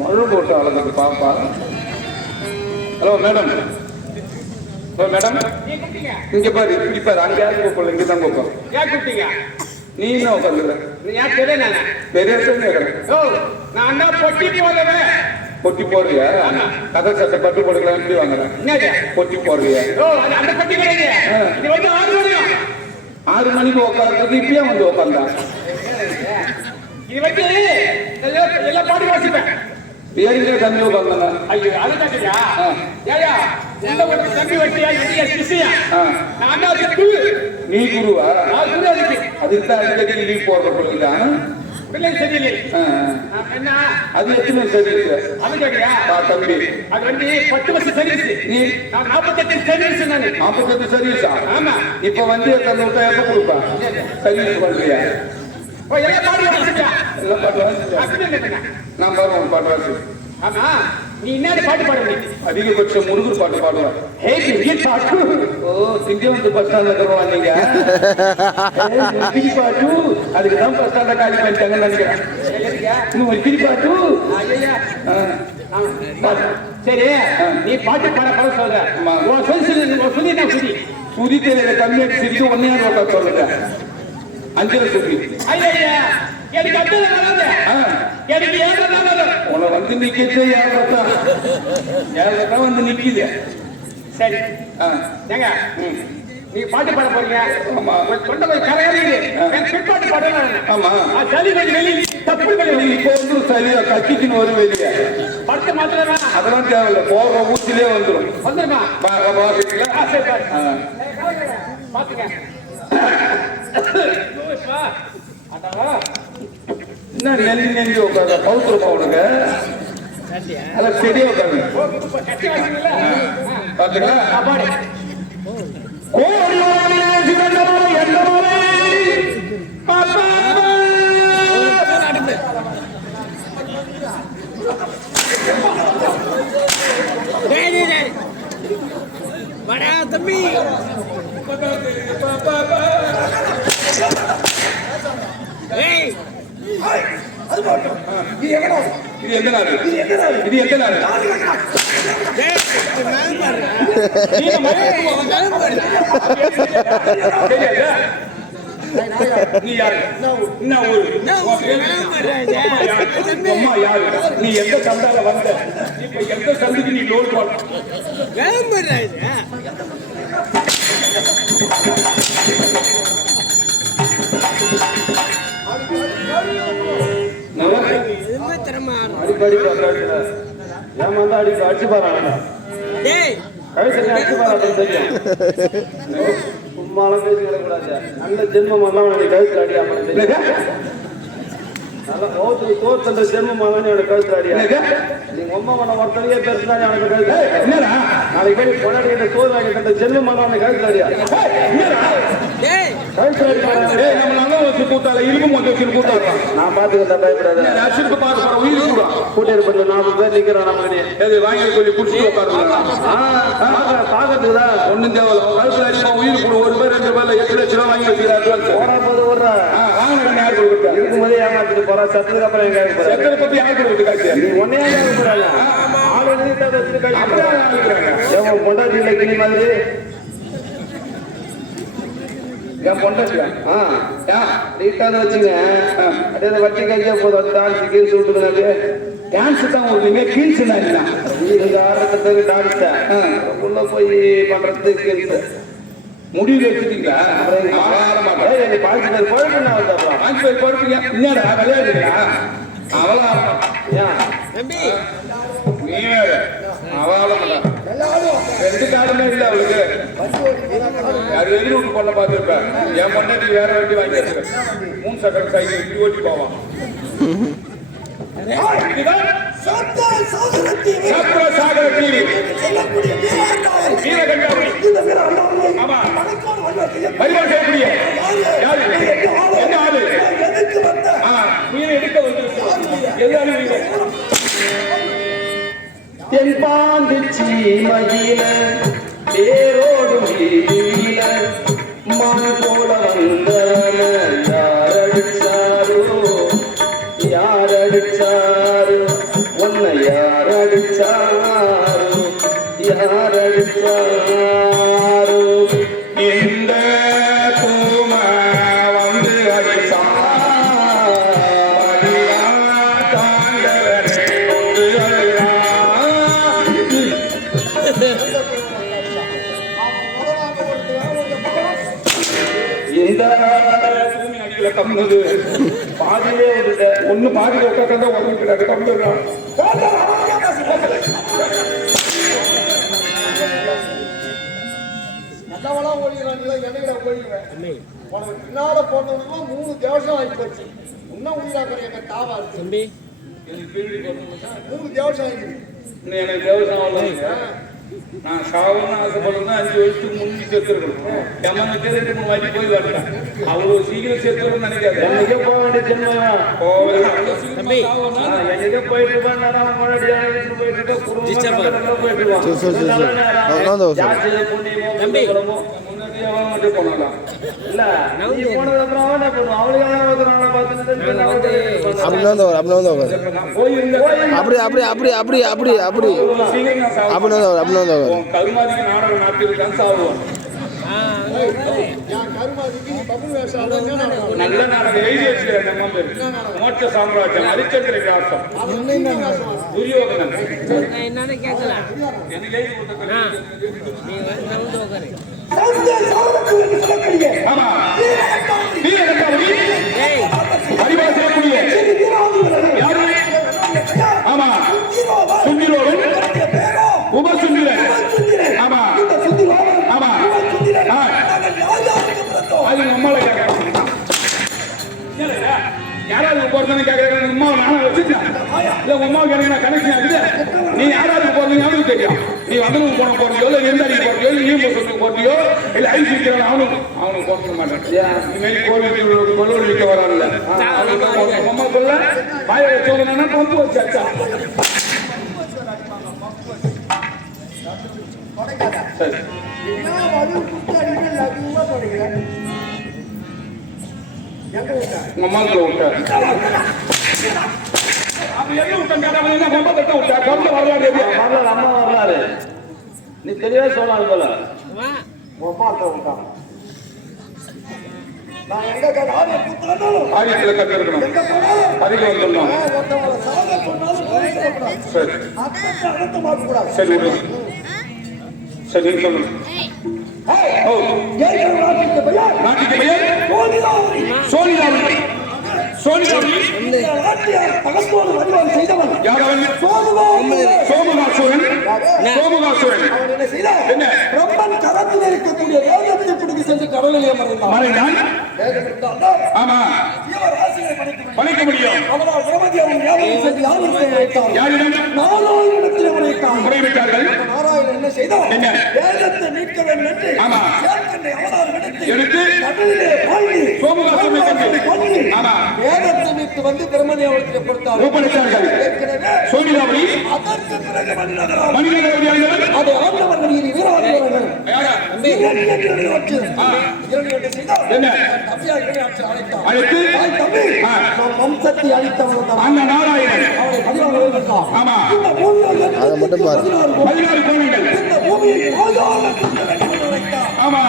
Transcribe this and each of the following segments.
மழை போட்டு அளந்துட்டு பாப்பா. ஹலோ மேடம், ஹலோ மேடம், இங்க பாரு, இப்படி பாரு, அங்க யாரும் கூப்பிடல, இங்க தான் கூப்பிடும். ஏன் கூப்பிட்டீங்க? நீ என்ன உட்காந்துல? நீ யார் பெரிய நானே? பெரிய கேட்கறேன். ஓ, நான் தான் பொட்டி போடுறேன். பொட்டி போடுறியா? கதை சட்டை பட்டு போடுக்கலாம், எப்படி வாங்குறேன்? என்னது பொட்டி போடுறியா? ஓ, அந்த பொட்டி கிடையாது. இது வந்து 6 மணியும் 6 மணிக்கு உட்காந்துறது இப்பயே வந்து உட்காந்தா. இது வந்து எல்லா பாட்டு வாசிப்பேன். ஏற்கனவே தம்பி உட்காந்தாங்க. ஐயோ, அது கேட்குறியா? ஏயா, இந்த ஒரு தம்பி வட்டியா, இந்தியா கிருஷ்ணியா? நான் தான் குரு. நீ குருவா? நான் குரு. அதுக்கு தான் அடிக்கடி லீவ் போடுற பிள்ளைங்களா? பிள்ளை சரியில்லை. என்ன அது எத்தனை சர்வீஸ்? அது கேட்குறியா? தம்பி அது வந்து 10 வருஷம் சர்வீஸ். நீ 48 சர்வீஸ். நான் 48 சர்வீஸா? ஆமா. இப்ப வந்து எத்தனை விட்டா எப்ப கொடுப்பா? சர்வீஸ் பண்றியா? ஓ, எல்லாம் பாட்டு வாசிச்சா? எல்லாம் பாட்டு வாசிச்சா? அப்படி இல்லைங்க. நான் பாடுவேன் பாட்டு வாசி. ஆமா, நீ என்ன பாட்டு பாடுவீங்க? அதிகபட்சம் முருகர் பாட்டு பாடுவேன். ஹே, கிரிக்கெட் பாட்டு. ஓ, சிங்கவந்து பஸ் ஸ்டாண்ட்ல இருக்கிறோம் நீங்க. கிரி பாட்டு அதுக்கு தான் பஸ் ஸ்டாண்ட காலி பண்ணிட்டாங்கன்னு நினைக்கிறேன். இன்னும் கிரி பாட்டு. சரி, நீ பாட்டு பாட பாட சொல்ற. சொல்லி நான் சுதி சுதி தெரியல, கம்மியாட்டு சிரிச்சு ஒன்னே ஓட்ட சொல்லுங்க. 5 சுதி. ஐயா, எனக்கு அத்தனை நல்லது. எனக்கு ஏன் நல்லது? உன வந்து நிக்கச்சே 7 வந்து நிக்குது. சரி, ஏங்க நீ பாட்டு பாட போறீங்க. ஆமா. சொன்ன போய் கரையாளிது பிற்பாட்டு பாடலாம். ஆமா. சளி கொஞ்சம் வெளியே தப்பு வெளியே. இப்போ வந்து சளியா கக்கிக்குன்னு வரும் வெளியே. படுத்த மாத்திரமா அதெல்லாம் தேவையில்ல, போடுற ஊத்திலே வந்துடும். வந்துருமா? பாக்குறீங்களா? சரி பாரு. பாத்துங்க. என்ன நெஞ்சு உட்காந்து பவுத்துருமா உனக்கு? அதான் செடியா உட்காந்து பாத்துங்களா? கோடி தம்பி இது எந்த நாடு? இது எந்த நாடு? நீ யாரு? என்ன ஊரு? அம்மா யாரு? நீ எந்த சந்தால வந்த? இப்ப எந்த சந்துக்கு நீ லோன் போட? அடிக்கடி ஏமாந்தா அடிச்சு பாருங்க. கடைசி அடிச்சு பாரு தெரியும். சும்மாலாம் பேசிக்கூடாது. நல்ல ஜென்மமெல்லாம் கழுத்துல அடியாம நல்லா தோற்ற ஜென்மமெல்லாம் எனக்கு கழுத்துல அடியா. நீங்க உண்மை பண்ண ஒருத்தனையே பேசுனா எனக்கு கழுத்து. நாளைக்கு போய் கொண்டாடி சோறு வாங்கி தந்த ஜென்மமெல்லாம் எனக்கு கழுத்துல அடியா. கழுத்துல அடி நம்ம நல்லா வச்சு கூட்டால இருக்கும் போது வச்சு கூட்டாடுறான். நான் பாத்துக்கிட்டேன், பயப்படாத. அச்சுக்கு பாத்து உயிர் கூட கூட்டிட்டு போய் 4 பேர் நிக்கிறோம். நமக்கு வாங்கி கொஞ்சம் குடிச்சு உட்காருங்க. பாக்கிறதுக்கு தான் ஒன்னும் தேவையில்ல. கழுத்துல அடிப்பா உயிர் கூட 1 பேர் 2 பேர்ல 8 லட்சம் ரூபாய் வாங்கி வச்சுக்கிறாரு. போற போது ஓடுறா வாங்கின யார் கொடுக்குறா? இருக்கும்போதே ஏமாத்திட்டு போறா. சத்துக்கு அப்புறம் எங்க செத்தனை பத்தி யார் கொடுத்து காட்சி? நீ ஒன்னே போறாங்க. ஆளு வச்சுட்டு காட்சி பொண்டாட்டியில கிளி மாதிரி என் பொண்டாட்டியா? நீட்டான வச்சுங்க. அப்படியே வட்டி கழிச்சா போதும். டான்ஸ் கீழ்ஸ் விட்டுருந்தாங்க. டான்ஸ் தான் விடுறீங்க, கீழ்ஸ் நீங்க ஆடுறதுக்கு டான்ஸ் தான். உள்ள போய் பண்றது கீழ்ஸ் முடிவு வச்சுட்டீங்களா? அப்புறம் பாஞ்சு பேர் குழப்பம் வந்தா 5 பேர் குழப்பீங்க. என்னடா விளையாடுறீங்களா? அவளா நீ வேற அவள 2 காலமே இல்லை அவளுக்கு. அது வெளி விட்டு பண்ண பார்த்துருப்பேன். என் பொண்டாட்டி வேற வண்டி வாங்கி வச்சிருக்கேன். 3 சக்கர சைக்கிள் இப்படி ஓட்டி போவான். தென்பாண்டி சீமையில தேரோடும் வீதியில மண் போல வந்தவன யாரடிச்சாரோ யாரடிச்சாரோ உன்னை யார் அடிச்சாரோ யார் அடிச்சாரோ இந்த பூம வந்து அடிச்சாரோ இந்த பூமி அடியில கம்முது பாதியிலே ஒண்ணு பாதியில உட்காந்து உடம்பு கம்முறான் நல்லவெல்லாம் ஓடிடுறாங்களா என்னையில ஓடிடுவேன் உனக்கு பின்னால போனவங்களும் 3 தேவசம் ஆகி போச்சு இன்னும் உயிராக்கிற எங்க தாவா தம்பி 3 தேவசம் ஆகிடுது எனக்கு தேவசம் நான் சாவன்னு ஆசைப்படுறேன் 5 வருஷத்துக்கு முன்னாடி சேர்த்துருக்கணும் எம்மனுக்கு 2-3 வாட்டி போய் வரேன் அவ்வளோ சீக்கிரம் சேர்த்துருன்னு நினைக்காது என்னைக்கே போக வேண்டிய ஜென்மம் எங்கேயே போயிட்டு இருப்பேன் முன்னாடி போயிட்டு இருக்கேன் போயிட்டு புண்ணியமோ மட்டும் பண்ணலாம் இல்ல நீ போனது அப்புறம் அவன் என்ன பண்ணுவோம் அவளுக்கு கருமாதிக்கு நாடகம் நாட்டிருக்கான் சாவுவான் நல்ல நாடகம் எழுதி வச்சுக்கிறேன் மோட்ச சாம்ராஜ்யம் ஹரிச்சந்திர வியாசம் துரியோகனன் என்னன்னு கேட்கல ஆமா அறிவாசக்கூடிய யாரு ஆமா சுந்திரோடு உபசுந்திரன் ஆமா ஆமா அது நம்மள யாராவது போறதுன்னு கேட்கறாங்க உமா நானும் வச்சுட்டேன் இல்ல உமாவுக்கு எனக்கு கனெக்ஷன் ஆகுது நீ யாராவது போறீங்க அவனுக்கு தெரியும் நீ வந்தனுக்கு போன போறியோ இல்ல எந்த அடிக்கு போறியோ இல்ல நீ போறதுக்கு போறியோ இல்ல ஐஸ் விற்கிறான் அவனுக்கு போக மாட்டேன் இனிமேல் கோவில் கொள்ளூர் விற்க வரான்ல அம்மா சொல்ல பாய வச்சோன்னா பம்பு வச்சாச்சா சரி உங்க அம்மாக்குள்ள விட்டாரு அப்படி எங்க விட்டாங்க அவன் என்ன ரொம்ப தட்ட விட்டா கவர்ல வரலாறு அம்மா வர்றாரு நீ தெரியவே சொல்லாது போல ஆரியத்துல கட்டு இருக்கணும் அதுக்கு வந்துடணும் சரி சரி சரி சொல்லு நாட்டுக்கு பெயர் சோனிதாவரி சோனிதாவரி சோமுகாசுரன் சோமுகாசுரன் என்ன பிரம்மன் கரத்தில் இருக்கக்கூடிய வேதத்தை பிடித்து சென்று கடலிலே மறைந்தான் ஆமா பணிக்க முடியும் அவனால் பிரமதி அவன் யாரும் சென்று யாரிடம் நாராயணத்தில் முறைவிட்டார்கள் நாராயணன் என்ன செய்தார் என்ன வேதத்தை மீட்க வேண்டும் என்று ஆமா சேர்க்கை அவதாரம் எடுத்து கடலிலே போய் சோமுகாசுரனை கொண்டு ஆமா வேதத்தை மீட்டு வந்து பிரம்மதி அவருக்கு கொடுத்தார் ஒப்படைத்தார்கள் சோனிதாவரி அதற்கு பிறகு மனிதர்கள் மனிதர்கள் அதை ஆண்டவர்கள் வீரவாதிகள் யாரா என்ன அழைத்து வம்சத்தை அழித்தவன் அந்த நாராயணன் அவனை 16 இருக்கான். ஆமா இந்த பூமியை அதை மட்டும் பாரு 16 கோணங்கள் இந்த பூமியை பாயாள ஆமா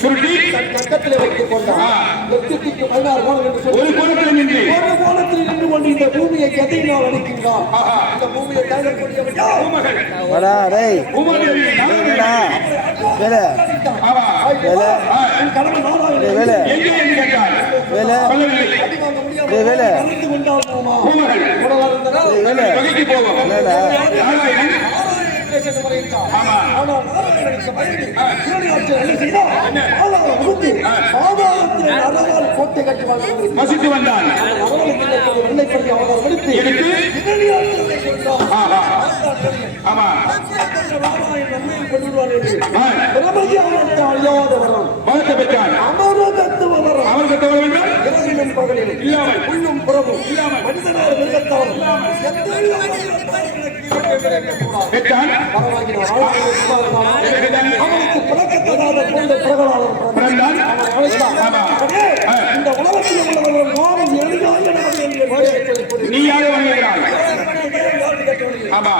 சுருட்டி தன் கக்கத்திலே வைத்துக் கொண்டான். வெற்றிக்கு 16 கோணம் என்று சொல்லி ஒரு கோணத்தில் நின்று ஒரு கோணத்தில் நின்று கொண்டு இந்த பூமியை எதையினால் அடிக்கின்றான். இந்த பூமியை தாங்கக்கூடியவன் யார்? பூமகள் வாடா டேய் பூமாதேவி என்னடா வேலை ஆமா வேலை உன் கணவன் நாராயணன் வேலை எங்கே என்று கேட்டார் வேலை சொல்லவில்லை அடி வாங்க முடியாமல் டேய் வேலை அழித்து கொண்டால் போமா? பூமகள் உடலால் இருந்தனா? வேலை வகைக்கு போவோம் வேலை நாராயணன் பேச முறையிட்டான். ஆமா ஆனால் நாராயணனுக்கு பயந்து இரணியாட்சி என்ன செய்தார்? பாதாளம் உடுத்தி பாதாளத்திலே நரகால் கோட்டை கட்டி வாழ்ந்தவர். வசித்து வந்தான் அவர்களுக்கு இருக்கக்கூடிய வெள்ளைப்பள்ளி அவதாரம் எடுத்து எடுத்து இரணியாட்சியை கொன்றார். ஆஹா பார்த்தார் இரணியன். ஆமா நாராயணன் நன்மையை கொண்டுள்ளார் என்று ஆ, பிரபதி அவனுக்கு அழியாத வரம், வளர்த்த பெற்றான் அமரதத்துவ வரம், அவருக்கு தவறு வேண்டும் இரவிலும் பகலிலும் இல்லாமல் உள்ளும் புறமும் மனிதனார் மிருகத்தாரும் பெற்றான் பரவாயில்லை அவனுக்கு பிறக்கத்தகாத கொண்ட பிரகலாதன் பிறந்தான் அவனை அழைத்தான். ஆமா இந்த உலகத்தில் உள்ளவர்கள் யாரும் எளிதாக நமக்கு என்று பெயரை சொல்லிக் கொண்டு நீ யாரை வணங்குகிறாய் ஆமா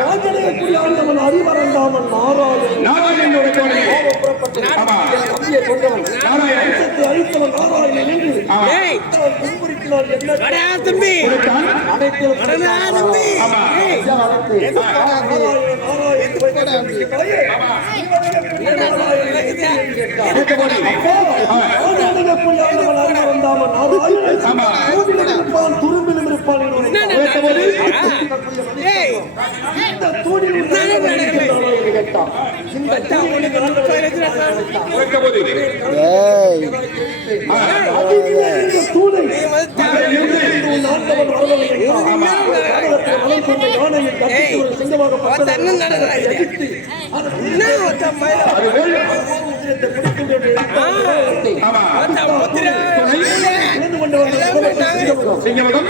நாகரிகக்கூடிய ஆண்டவன் அறிவரந்தாமன் நாராயணன் நாராயணன் உரைத்தவனே. ஆமா தம்பியை கொண்டவன் நாராயணன் வம்சத்தை அழித்தவன் நாராயணன் என்று கும்புரிக்கிறான் என்ன தம்பி உரைத்தான். அனைத்திலும் ஆமா துரும்பிலும் இருப்பான் உரைத்தபோது ஏய் சிங்கமகம்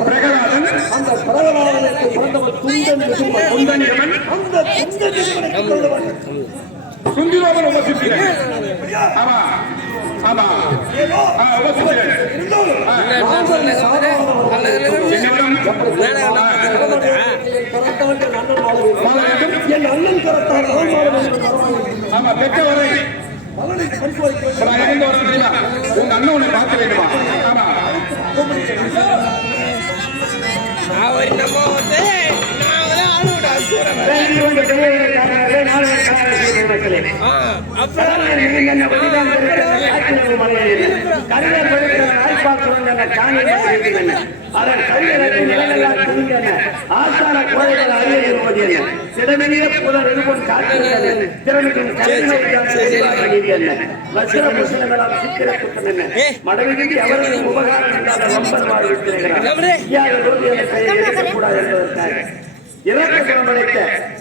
பிரகலாதன் அந்த பிரகலாதனுக்கு பிறந்தவன் துந்தன் அந்த துந்தன் சுந்திரோவன் உபசித்திரன். ஆமா ஆமா உபசித்திரன் என் அண்ணன் கரத்தான் ஆமா பெற்றவரை இருந்து வர தெரியுமா உங்க அண்ணன் உன்னை பார்க்க வேண்டுமா ஆமா அவர் நம்ம வந்து மடவிற்கு எவருக்கும் உபகாரம் இல்லாத வம்பர் வாழ்விக்கிறார் இறக்க குணமடைத்த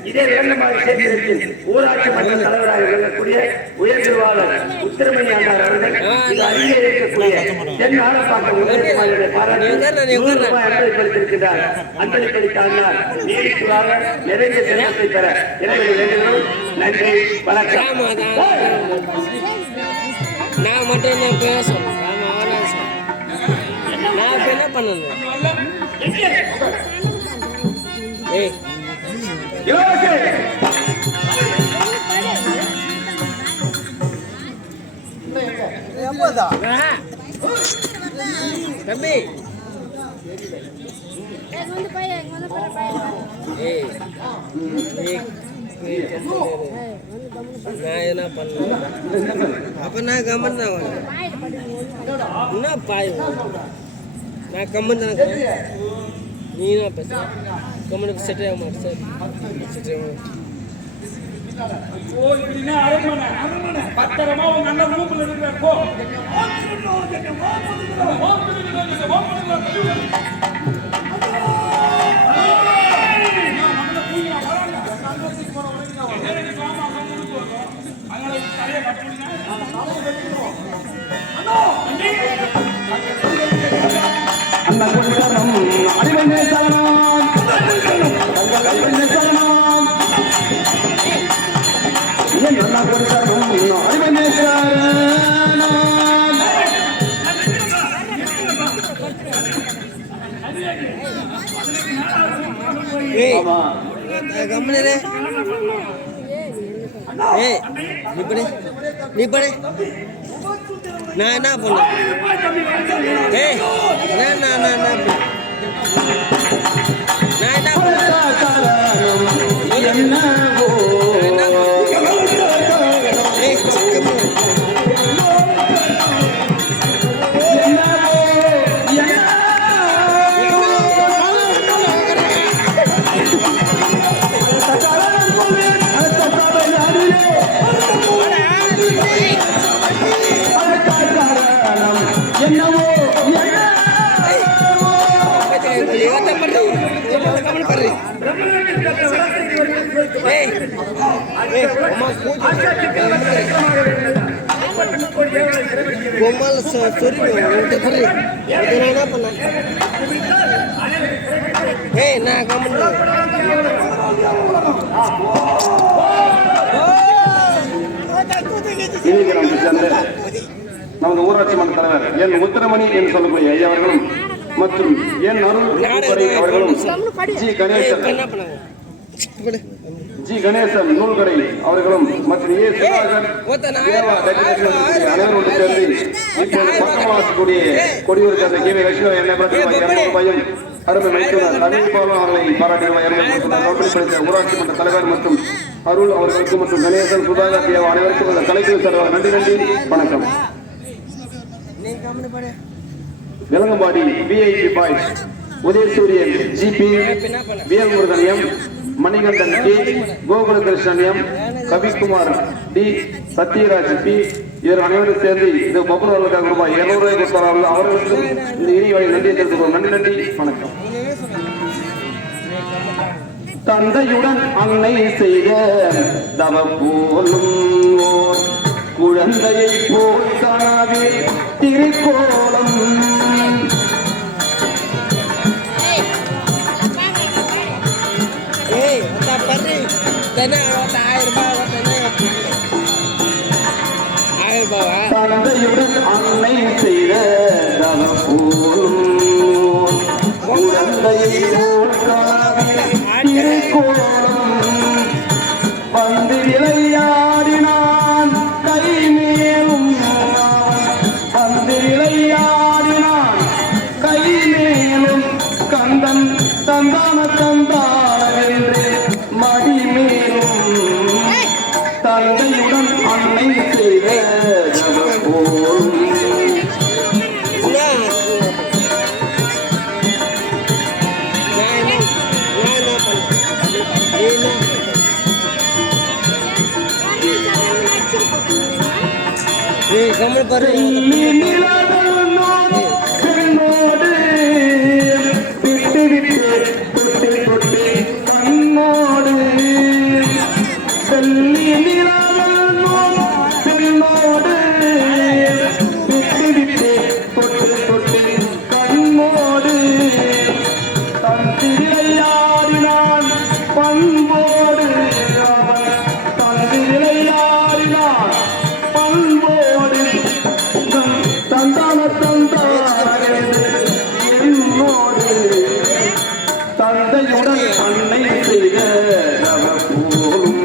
இதே இரண்டமாக சேர்ந்திருக்கும் ஊராட்சி மன்ற தலைவராக விளங்கக்கூடிய உயர்திருவாளர் உத்திரமணி ஆண்டார் அவர்கள் இது அருகே இருக்கக்கூடிய தென் ஆலப்பாக்கம் உதயகுமாரியுடைய பாராட்டி ₹100 அன்பளித்திருக்கிறார். அன்பளிப்பளித்த அண்ணார் நீதிக்குள்ளாக நிறைந்த சிறப்பை பெற இறைவனை வேண்டுகிறோம். நன்றி, வணக்கம். நான் மட்டும் என்ன பேசணும் நான் என்ன பண்ணணும் ஏய் தம்பி நான் என்ன பண்ண அப்ப நான் கம்மன் தான் என்ன பாய் நான் கம்மன் தான் நீ என்ன பேச கம்மனுக்கு செட் ஆக மாட்டேன் செட் ஆக பத்திரமா உங்க அண்ணன் ரூம்ல இருக்கிறார் போ கம்மனே ஏய் நீ படு நான் என்ன பண்ண ஏய் நான் என்ன கோமால சொரி என்ன பண்ண ஏய் நான் கம்மன் நமது ஊராட்சி மன்ற தலைவர் என் உத்தரமணி என்று சொல்லக்கூடிய ஐயா அவர்களும் மற்றும் என் அருள் அவர்களும் ஜி கணேசன் நூல்கடை அவர்களும் மற்றும் ஏ சுதாகர் தேவா டெக்னிக்கல் அனைவரும் சேர்ந்து இப்போது பக்கமாகக்கூடிய கொடியூர் சேர்ந்த கே வி லட்சுமி என்னை ரூபாயும் அருமை மைத்துனர் நவீன் பாலு அவர்களை பாராட்டி ஊராட்சி மன்ற தலைவர் மற்றும் அருள் அவர்களுக்கு மற்றும் கணேசன் சுதாகர் தேவா அனைவருக்கும் கலைக்குழு சார்பாக நன்றி வணக்கம். Vilangambadi VIP boys Udhayasooriyan GP VL Murugan M Manikandan K Gokulakrishnan M Kavikumar T Sathyaraj P இவர் அனைவரும் சேர்ந்து இது பப்புனர்களுக்காக ரூபாய் 200 கொடுத்தார்கள். அவர்களுக்கும் இந்த இனிய நன்றி தெரிவித்துக் நன்றி வணக்கம். தந்தையுடன் அன்னை செய்த தவ போலும் குழந்தையை போல் காணாவே திருக்கோலம் தந்தையுடன் அன்னை செய்த தவ போலும் குழந்தையை போல் காணாவே திருக்கோலம் வந்து விளையாடினான் கை மேலும் வந்து விளையாடினான் கை மேலும் கந்தன் தந்தான தந்தானென்று மடி மேலும் தந்தையுடன் அன்னை செய்த போலும் பெண்ணோடு விட்டு விட்டு தொட்டு தொட்டு கண்ணோடு வெள்ளி நிலாவல் பெண்ணோடு விட்டு விட்டு தொட்டு தொட்டு கண்ணோடு தந்தி விளையாடினான் பண்போடு அவன் தந்தி விளையாடினான் பண்போடு தந்தான தந்தானோடு தந்தையுடன் அன்னை செய்த போலும்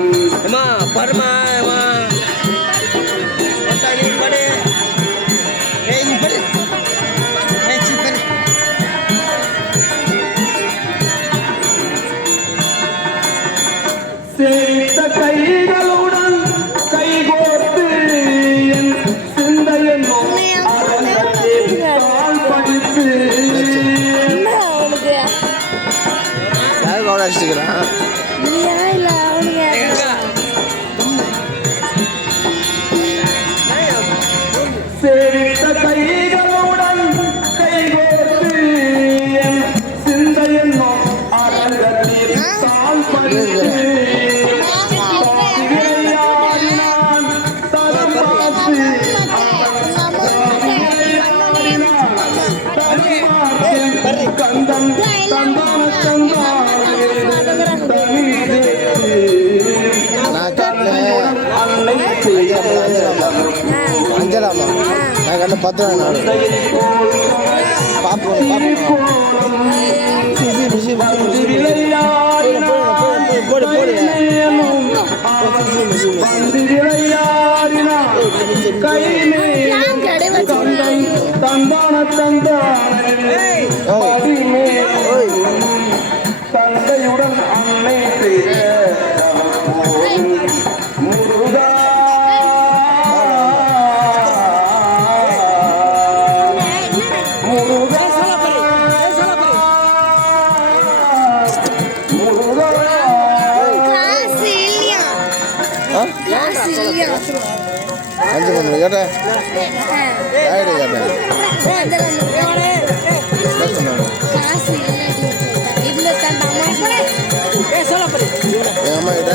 சேரித்த கைகளுடன் கைகோர்த்து என் சிந்தையின் அரங்கத்தில் படித்து சேரித்த கைகளுடன் கைகோர்த்து என் சிந்தையின் அரங்கத்தில் தாழ் படித்து கந்தன் தந்தான அன்னை அஞ்சலாமா நான் கண்டு 10 நாள் பாப்போம் கை தந்தான தந்தையுடன் அன்னை செய்த முருகா முருகா அஞ்சு பண்ணு கேட்டேன் எங்கள் அம்மா கிட்ட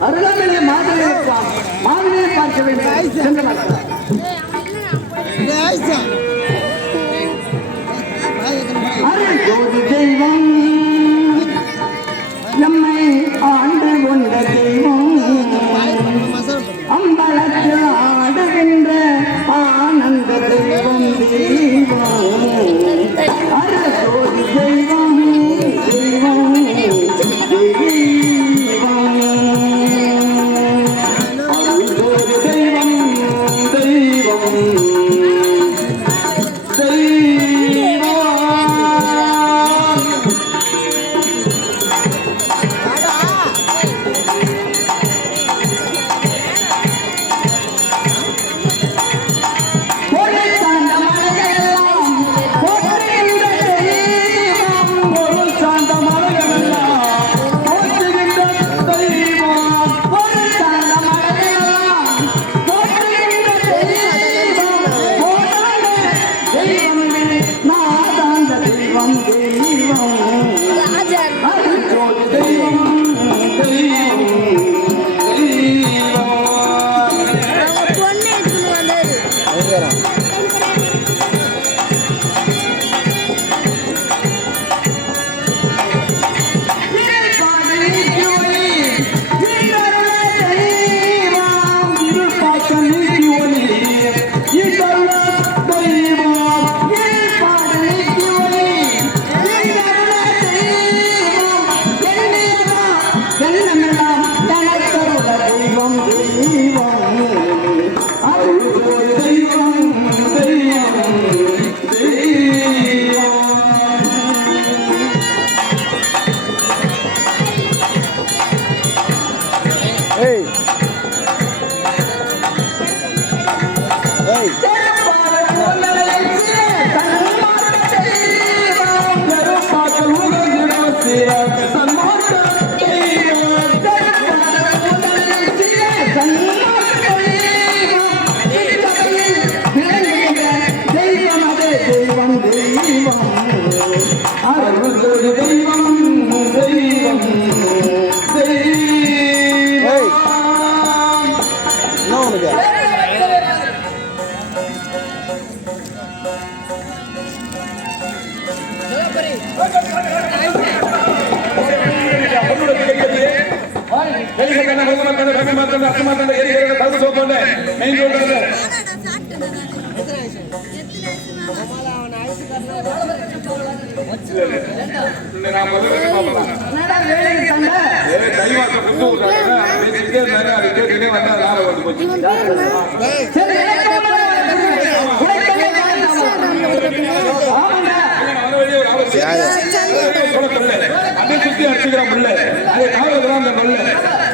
அருகாமையிலே மாதிரியை பார்க்க வேண்டும் சென்று ஒரு தெய்வம் நம்மை ஆண்டு கொண்ட தெய்வம் அம்பலத்தில் ஆடுகின்ற ஆனந்த தெய்வம் அரசோதி தெய்வம் தெய்வம்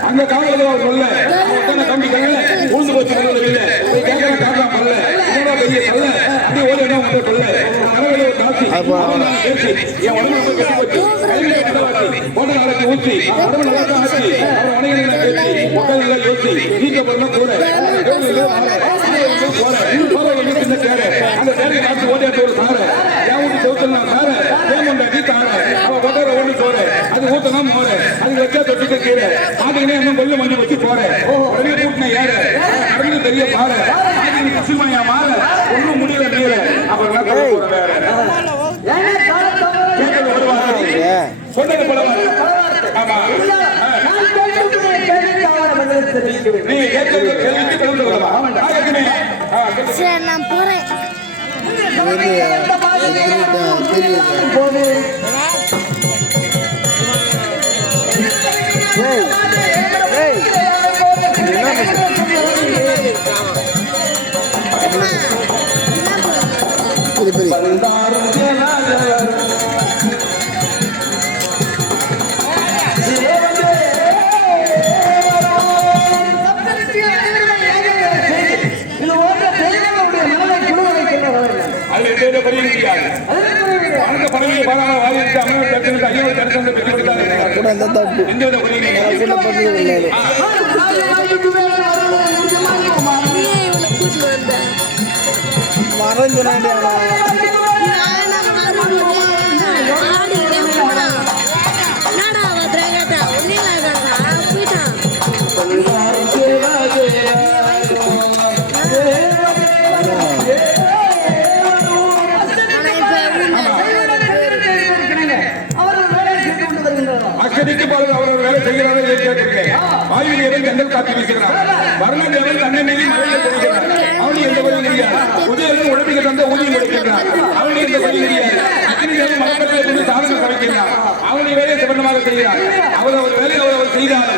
அந்த காவலர் ஒரு கொல்ல கம்பி கல்ல உழுந்து போச்சு பெரிய கல்ல அப்படியே ஓடி என்ன கொல்ல கடவுளே ஒரு காட்சி என் உடம்பு கட்டி போச்சு போட்ட நாளைக்கு ஊற்றி உடம்பு நல்லா ஆச்சு அவர் வணிகங்களை பேசி மக்கள் பிறந்தா கூரை சின்ன தேரை அந்த தேரையை பார்த்து ஓடியாட்டு ஒரு சாரை என் வீட்டு சவுத்தல் நான் சாரை ஏமண்டாட்டி தாரை அவன் கொட்டரை ஒன்று சோறு அது ஊத்தனா மோரை அது வச்சா தொட்டுக்க கீரை பாத்துக்கினே இன்னும் கொல்லு மண்ணு வச்சு போறேன் பெரிய கூட்டின ஏற நடந்து தெரிய பாரு குசுமையா மாற ஒன்னும் முடியல நீர அப்புறம் வேற சொன்னது படம் ஆமா நீ கேள்விக்கு கலந்து சரி நான் போறேன் அக்கடிக்கு பாருங்க அவர் வேலை செய்கிறாரோ ஆயுதேவன் கண்டல் காப்பி வீசுகிறார் வருணதேவன் தன்னை மீறி மழையை கொடுக்கிறார் அவனுக்கு எந்த வழி கிடையாது உதயன் உடம்புக்கு தந்த ஊதியம் கொடுக்கிறார் அவனுக்கு எந்த வழி கிடையாது அக்னிதேவன் மரங்களை கொண்டு சாதனை சமைக்கிறார் அவனுடைய வேலையை சிறந்தமாக செய்கிறார் அவர் வேலையை அவர் செய்தார்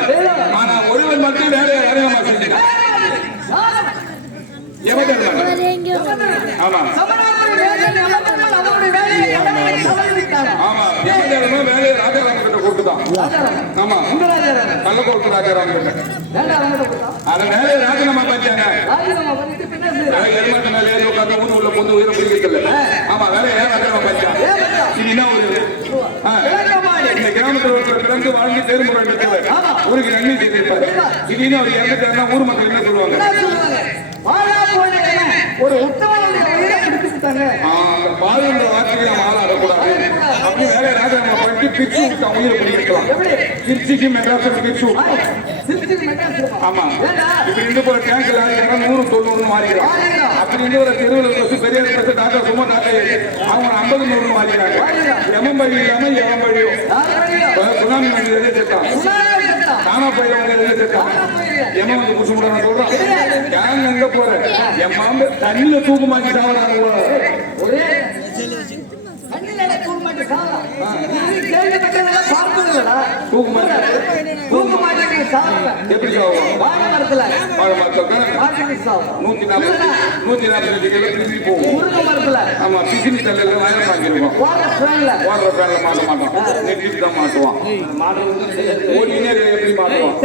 ஆனால் ஒருவன் மட்டும் வேலையை அறிமுகமாக செஞ்சார் ஆமா ஆமா யமதர்ம வேலையை ராஜாராம கிட்ட கொடுத்துதான் ஆமா பல்லக்கோட்டு ராஜாராம கிட்ட அத வேலையை ராஜினாமா பண்ணிட்டாங்க எருமத்து மேலே உட்கார்ந்து ஊரு உள்ள பொந்து உயிரை பிடிக்கல ஆமா வேலையை ராஜினாமா பண்ணிட்டாங்க இது என்ன ஒரு இந்த கிராமத்தில் ஒருத்தர் பிறந்து வாழ்ந்து தேர்முறை பெற்றவர் ஊருக்கு நன்மை செய்திருப்பாரு இது இன்னும் அவர் இறந்துட்டாருன்னா ஊர் மக்கள் என்ன சொல்லுவாங்க ஒரு உத்தமனுடைய உயிரை எடுத்துக்கிட்டாங்க பாதுகாப்பு வார்த்தையை நம்ம ஆளாடக்கூடாது அப்படி வேலை ராஜாராம பண்ணிட்டு பிரிச்சு விட்டு உயிரை பிடிக்கலாம் திருச்சிக்கு மெட்ராஸ் பிரிச்சு ஆமா இப்ப இருந்து போற டேங்க்ல 100-90 மாறிக்கிறான் அப்படி இருந்து ஒரு தெருவில் பஸ் பெரியார் பஸ் டாக்டர் சும்மா டாக்டர் அவங்க 50-100 மாறிக்கிறாங்க எமன் வழி இல்லாம எவன் வழியும் சுனாமி வழியிலே செத்தான் தானா போயிடவங்க செத்தான் எமன் வந்து புடிச்சு விட நான் சொல்றேன் கேங் எங்க போற என் மாம்பு தண்ணியில தூக்கு மாட்டி சாவறாங்க ஒரே தூக்கு மாட்டி எப்படி சாவும் வாழை மரத்துல 140 கிலோ திரும்பி போகும் ஆமா பிசினி தள்ளில வயல் வாங்கிருக்கோம் வாட்டர் ஃபேன்ல மாட்ட மாட்டோம் நெட்டிட்டு தான் மாட்டுவான் ஓடினே எப்படி மாட்டுவான்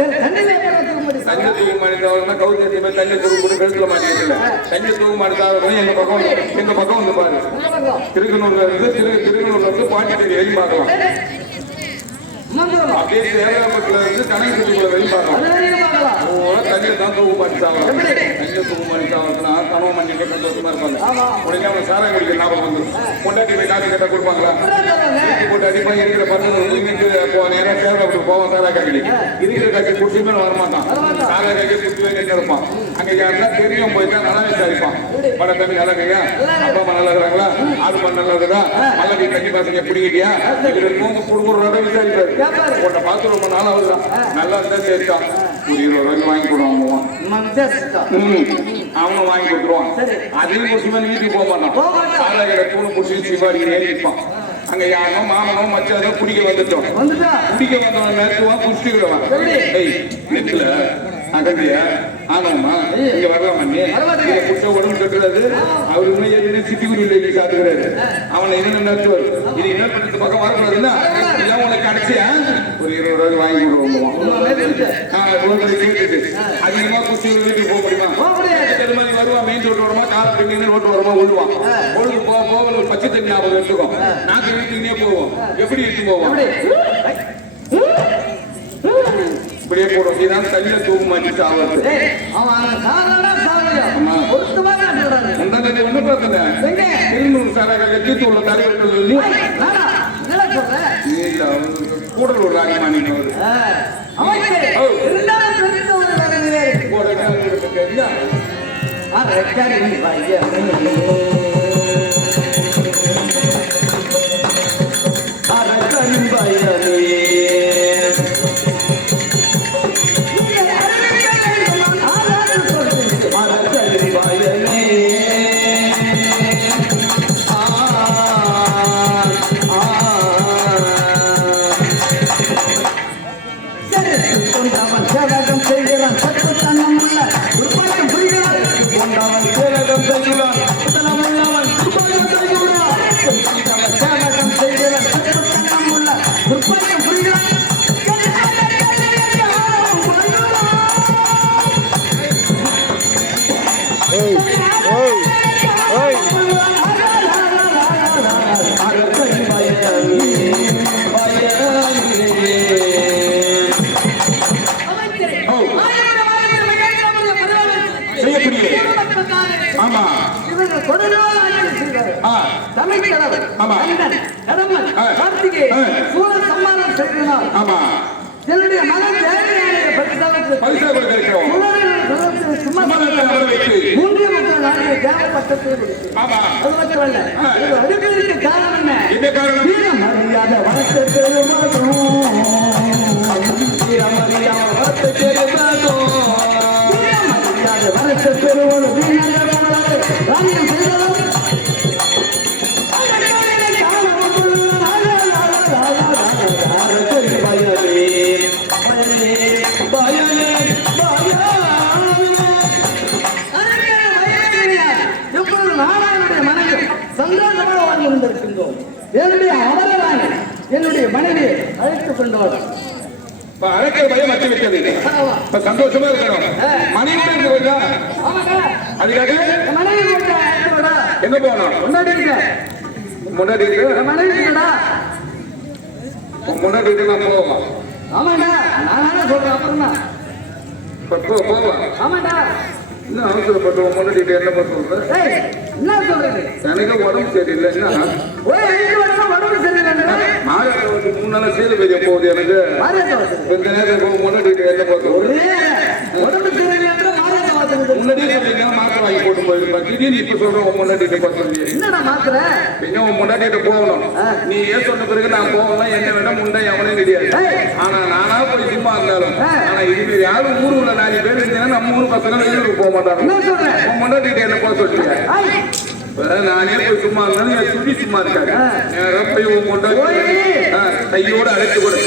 தண்ணி தூக்கு மாட்டா கவுத்தி போய் தண்ணி தூக்கு கழுத்துல மாட்டிக்கல தண்ணி தூக்கு மாட்டா எங்க பக்கம் வந்து பாரு திருக்கனூர்ல இருந்து பாண்டிச்சேரி வெளி பார்க்கலாம் அப்படியே சேகரப்பட்டுல இருந்து கனகத்துக்குள்ள வெளி பார்க்கலாம் தண்ணியை தான் தூக்கு மாட்டிட்டாங்க தண்ணியை தூக்கு மாட்டிட்டாங்கன்னா கனவு மஞ்சள் கட்ட சந்தோஷமா இருப்பாங்க உடனே அவங்க சாராயம் குடிக்க ஞாபகம் வந்து பொண்டாட்டி போய் காசு கேட்டா கொடுப்பாங்களா போட்டு அடிப்பா இருக்கிற பசங்க நேரம் சேகரப்பட்டு போவான் சாரா காக்கி இருக்கிற காக்கி குடிச்சுமே வரமாட்டான் சாரா காக்கி குடிச்சுவே கட்டி இருப்பான் அங்க யாருன்னா தெரியும் போயிட்டா நல்லா விசாரிப்பான் பட தம்பி நல்லா கையா அப்பா அம்மா நல்லா இருக்கிறாங்களா ஆடு பண்ண நல்லா இருக்குதா நல்லா கட்டி பசங்க பிடிக்கிட்டியா இதுல குடும்பம் விசாரிப்பாரு உன்னை பார்த்து ரொம்ப நாள் ஆகுதுதான் நல்லா இருந்தா சேர்த்தான் ஒரு 20 ரூபாய்க்கு வாங்கி கொடுவான் அவனும் வாங்கி கொடுத்துருவான் அதையும் முடிச்சுமே வீட்டுக்கு போக மாட்டான் சாலை கடை தூணு பிடிச்சி சிவாடி ஏறிப்பான் அங்க யாரும் மாமனோ மச்சானோ குடிக்க வந்துட்டோம் குடிக்க வந்தவன் மேற்குவான் குடிச்சுக்கிடுவான் ஏய் நெத்துல அகண்டியா ஆமாம்மா இங்க வரலாமா நீ குடிச்ச உடம்பு கட்டுறாரு அவரு ஏற்கனவே சிட்டிக்குடி சாத்துக்கிறாரு அவனை என்ன நடத்துவார் இது என்ன பண்ணிட்டு பக்கம் வரக்கூடாதுன்னா இதெல்லாம் உனக்கு கிடைச்சியா ஒரு 20 ரூபாய்க்கு வாங்கி கொடுவோம் கேட்டுட்டு அதிகமா குச்சி வீட்டுக்கு போக முடியுமா வருவான் மெயின் ரோடு வருமா கார் பின்னு ரோட்டு வருமா விழுவான் பொழுது போக பச்சை தண்ணி ஞாபகம் எடுத்துக்கும் நாக்கு வீட்டுக்குனே போவோம் எப்படி எடுத்து போவோம் இப்படியே போடும் இதான் தண்ணியில தூக்கு மாட்டி சாவது முன்னாடி ஒண்ணு பார்த்தல திருநூறு சாராக தீர்த்து உள்ள தலைவர்கள் கூடலூர் ராஜமாணி என்னுடைய மகன் பரிசா கொடுக்கிறோம் மூன்றே மக்கள் நாட்டிய தேவ பட்டத்தை அது மட்டுமல்ல அடுப்பதற்கு காரணம் என்ன மரியாதை வளர்த்த பெருமாள் ராமியம் செய்தவர் சந்தோஷமாக வாழ்ந்து கொண்டிருக்கின்றோம். என்னுடைய அவரான என்னுடைய மனைவி அழைத்துக் கொண்டவர் அழைக்கிற பயம் மத்தி விட்டது. இப்ப சந்தோஷமா இருக்கணும். மனைவி இருக்கிறதா அதுக்காக மனைவி எங்க போகணும்? முன்னாடி இருக்க முன்னாடி இருக்கு மனைவி இருக்கடா முன்னாடி இருக்கு நான் போவோம். ஆமாண்டா நானே சொல்றேன் அப்புறமா போவோம். ஆமாண்டா இன்னும் அவசரப்பட்டு முன்னாடி என்ன சொல்ற? என்ன சொல்றது? எனக்கு உடம்பு சரியில்லை. என்ன உடம்பு சரியில்லை மாதத்தை வந்து 3 நாளா சீல பெரிய போகுது எனக்கு. இந்த நேரத்தில் முன்னாடி என்ன போகுது? உடம்பு சரியில்லை முன்னாடியே சொல்றீங்க மாத்திரை வாங்கி போட்டு போயிருப்பேன். திடீர்னு இப்ப சொல்றேன் முன்னாடி சொல்லி என்னடா மாத்திரை பின்ன முன்னாடி போகணும். நீ ஏன் சொன்ன பிறகு நான் போகணும். என்ன வேணா முண்டை எவனே கிடையாது. ஆனா நானா போய் சும்மா இருந்தாலும் ஆனா இது யாரும் ஊருக்குள்ள 4 பேர் இருந்தீங்கன்னா நம்ம ஊர் பசங்க வெளியூருக்கு போக மாட்டாங்க. முன்னாடி என்ன போக சொல்றீங்க? நானே போய் சும்மா இருந்தாலும் என் சுடி சும்மா இருக்காங்க. நேரம் போய் உன் முண்டை கையோட அழைத்து கொடு.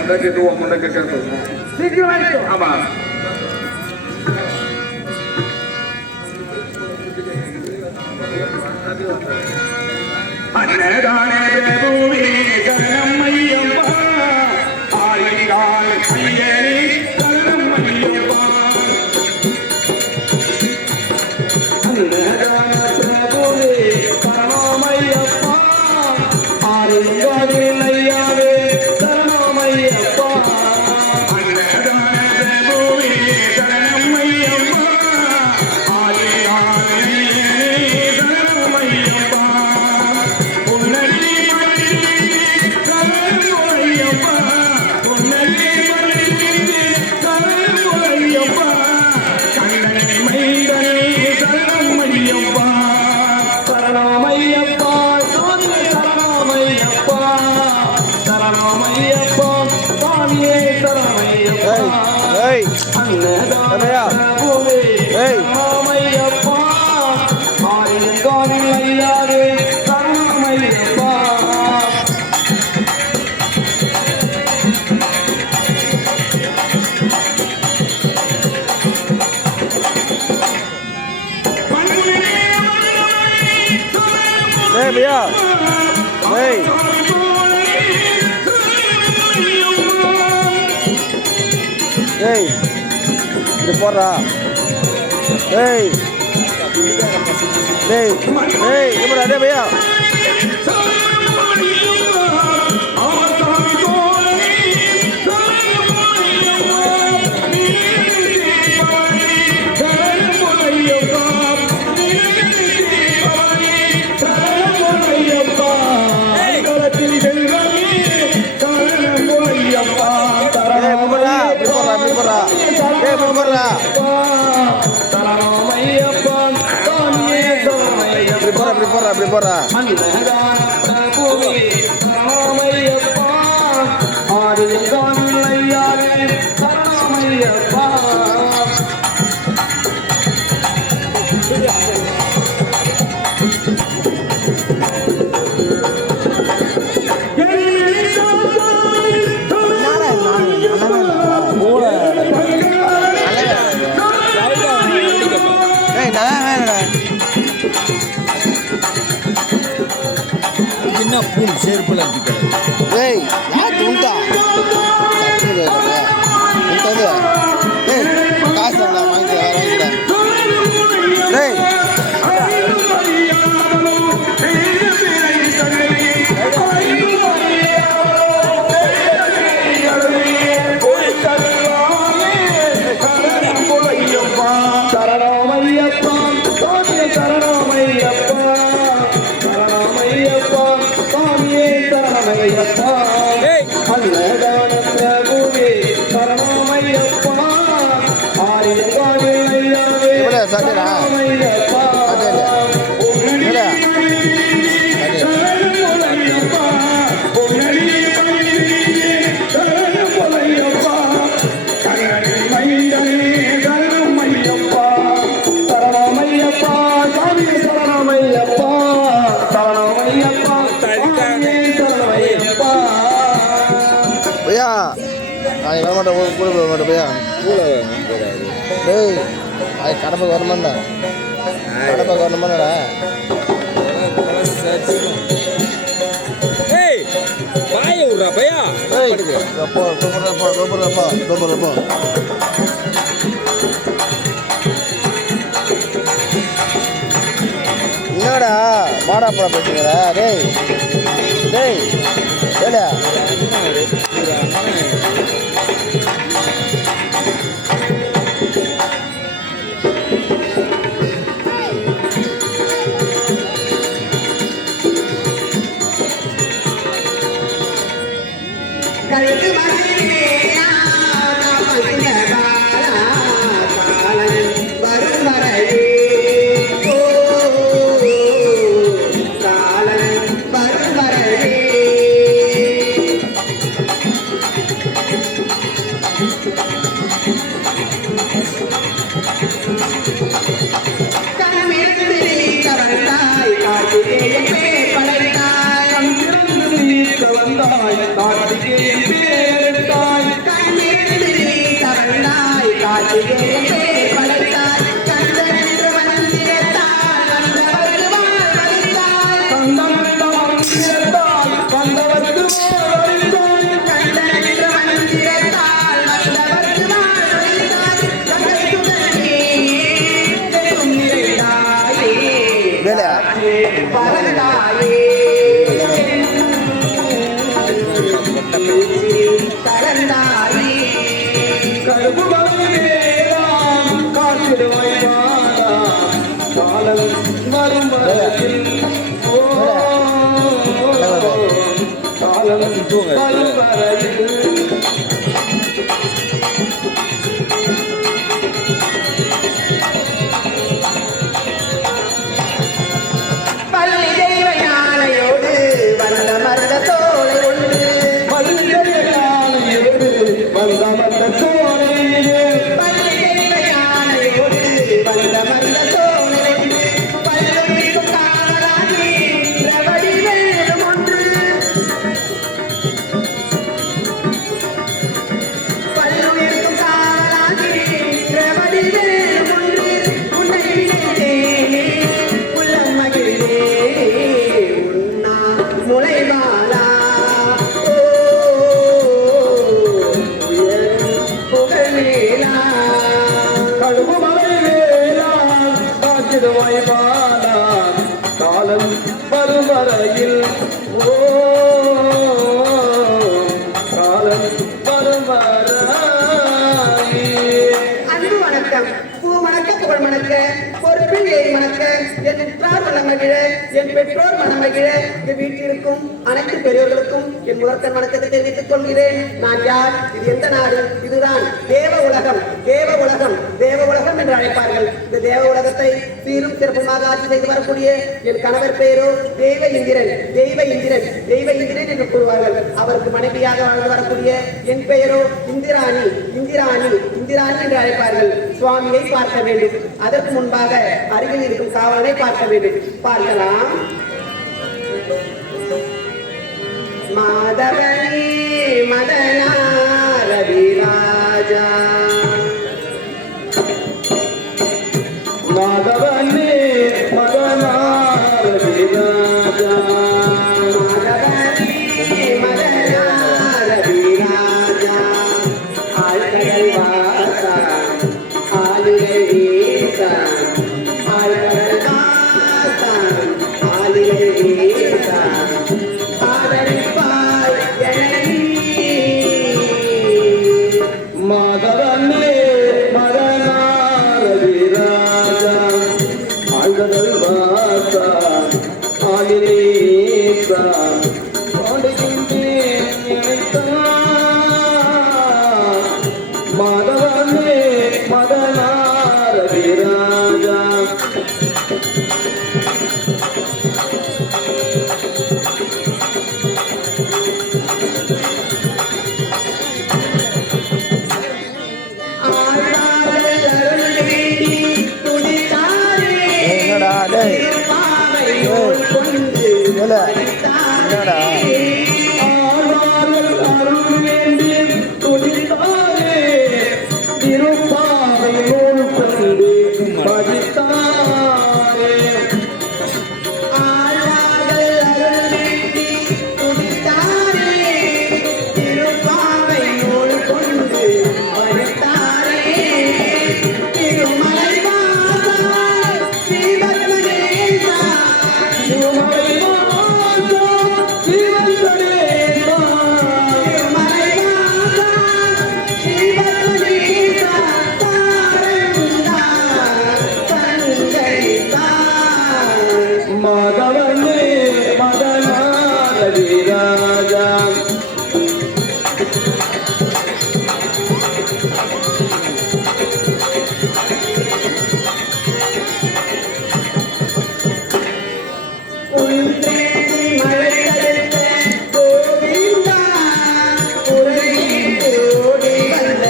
முன்னாடி உன் முண்டை கேட்க சொல்றேன். ஆமா அன்னதானே பிரபுவே சரணம் ஐயப்பா ஆயிரால் ஐயனே சரணம் ஐயப்பா அன்னதான பிரபுவே சரணம் ஐயப்பா ஆயிரால் ஐயாவே சரணம் ஐயப்பா அன்னதான பிரபுவே சரணம் ஐயப்பா ஆயிரால் भैया नहीं hey இது போறா hey hey hey gimana ada भैया இப்படி போடுறா. டேய், இப்படி போடுறா. சரணமையப்பா சாமியே சரணமையப்பா இப்படி போடுறா, இப்படி போடுறா. மன்னதான் பிரபுவே சரணமையப்பா ஆதிதான் ஐயாரே சரணமையப்பா ஏய், நல்லா வேணுடா. என்ன பூம் செருப்புல ஏய், யார் துண்டா? ஏய், காசு வேண்டாம், வாங்கிக்கிறேன். டேய், சரணமையப்பா சாமியே சரணமையப்பா சரணமையப்பா சாமியே சரணமையப்பா அல்லதான பிரபுவே சரணமையப்பா ஆரியகாவே ஐயாவே இவ்வளோ சாட்டிடா. சரணமையப்பா இல்ல. சரணமையப்பா சரணமையப்பா கண்ணனை மைந்தனே சரணமையப்பா சரணமையப்பா சாமியே சரணமையப்பா சரணமையப்பா சாமியே சரணமையப்பா பையா, நாளைக்கு வர மாட்டேன், கூட போக மாட்டேன் பையா. டேய், அது கடமைக்கு வரமாட்டா. கடமைக்கு வரமாட்டா. ஏய் வாய விடுறா பையா. ஏய், ரப்பா, ரப்பா. என்னடா மாடாப்பா பேசுங்கிற? டேய் டேய் ஏடா, கழுத்து மலையிலே வரும் வரையே காலன் வரும் வரையே கணமிருந்து கவர்ந்தாய் காட்டிலே படைத்தாய் வந்தாய் கார்த்திகேயன் பேரெடுத்தாய் கண்ணிருந்து கவர்ந்தாய் காட்டிலே படைத்தாய் கண்டென்று வந்திருந்தாய் வந்தவர்கள் வாழ்ந்தாய் வந்தவர்க்கு வாழ்ந்தாய் கண்டென்று வந்திருந்தாய் வந்தவர்கள் வாழ்ந்தாய் கண்ணுடனே பெரும் நிறைந்தாயே வேலையா? பறந்தாயே பறந்தாயே கருப்பு மலையிலேதான் காத்திடுவாய் வாடா காலம் வரும் வரையில் ஓ காலம் வரும் வரையில் பள்ளி தெய்வ யானையோடு வந்த மருத தோலை ஒன்று மல்லிகையானேடு வந்தவந்த சோலையிலே பள்ளி தெய்வ யானையோடு வந்த மருத தோலை ஒன்று பல்லுமிக்கும் காலாகி பிரபடி வெல்லும் ஒன்று பல்லுமிக்கும் காலாகி பிரபடி வெல்லும் ஒன்று உன்னை நினைத்தேனே உள்ளம் மகிழ்ந்தே உன்னா முளைவாளா புகழேலா கருப்பு மலையிலேதான் காத்திடுவாய் வாடா காலம் வரும் வரையில் ஓ காலம் வரும் வரையில் அன்பு வணக்கம் பூ மணக்க புகழ் மணக்க பொறுப்பில் ஏறி மணக்க என் உற்றார் மனமகிழ என் பெற்றோர் மனமகிழ இந்த வீட்டில் இருக்கும் அனைத்து பெரியோர்களுக்கும் என் முதற்கண் வணக்கத்தை தெரிவித்துக் கொள்கிறேன். நான் யார், இது எந்த நாடு? இதுதான் தேவ சிறப்பாக ஆட்சி செய்து வரக்கூடிய என் கணவர் பெயரோ தெய்வ இந்திரன். தெய்வ இந்திரன் தெய்வ இந்திரன் என்று கூறுவார்கள். அவருக்கு மனைவியாக வாழ்ந்து வரக்கூடிய என் பெயரோ இந்திராணி. இந்திராணி இந்திராணி என்று அழைப்பார்கள். சுவாமியை பார்க்க வேண்டும். அதற்கு முன்பாக அருகில் இருக்கும் காவலனை பார்க்க வேண்டும். பார்க்கலாம். மாதவனே மதனா ரவிராஜா மாதவனே மதனா ரவிராஜா மாதவனே மதனா ரவிராஜா ஆழ்கடல் வாசா ஆலிலை வீசா ஆழ்கடல் வாசா ஆலிலை வீசா ஆதரிப்பாய் என்னை மாதவனே மதனா ரவிராஜா ஆழ்கடல் வாசா ஆலிலை வீசா பாடுகின்றேன் நினைத்தான். மாதவனே மதனா ரவிராஜா ஆழ்வார்கள் அருள் வேண்டி துடித்தாரே என்னடா டேய் பாவை நூல் கொண்டு வேலை என்னடா ஆழ்வார்கள் அருள் வேண்டி துடித்தாரே திருப்பாவை நூல் கொண்டு படித்தாரே. ஆழ்வார்கள் அருள் வேண்டி துடித்தாரே திருப்பாவை நூல் கொண்டு படித்தாரே திருமலை வாசா ஸ்ரீபத்மநேசா திருமலை வாசா ஸ்ரீவெங்கடேசா. திருமலை வாசா ஸ்ரீபத்மநேசா தாரங்கா தங்கை மாதவனே மதனா ரவிராஜா உன்றேசி மழை தடுத்த கோவிந்தா உரையிட்டு ஓடி வந்த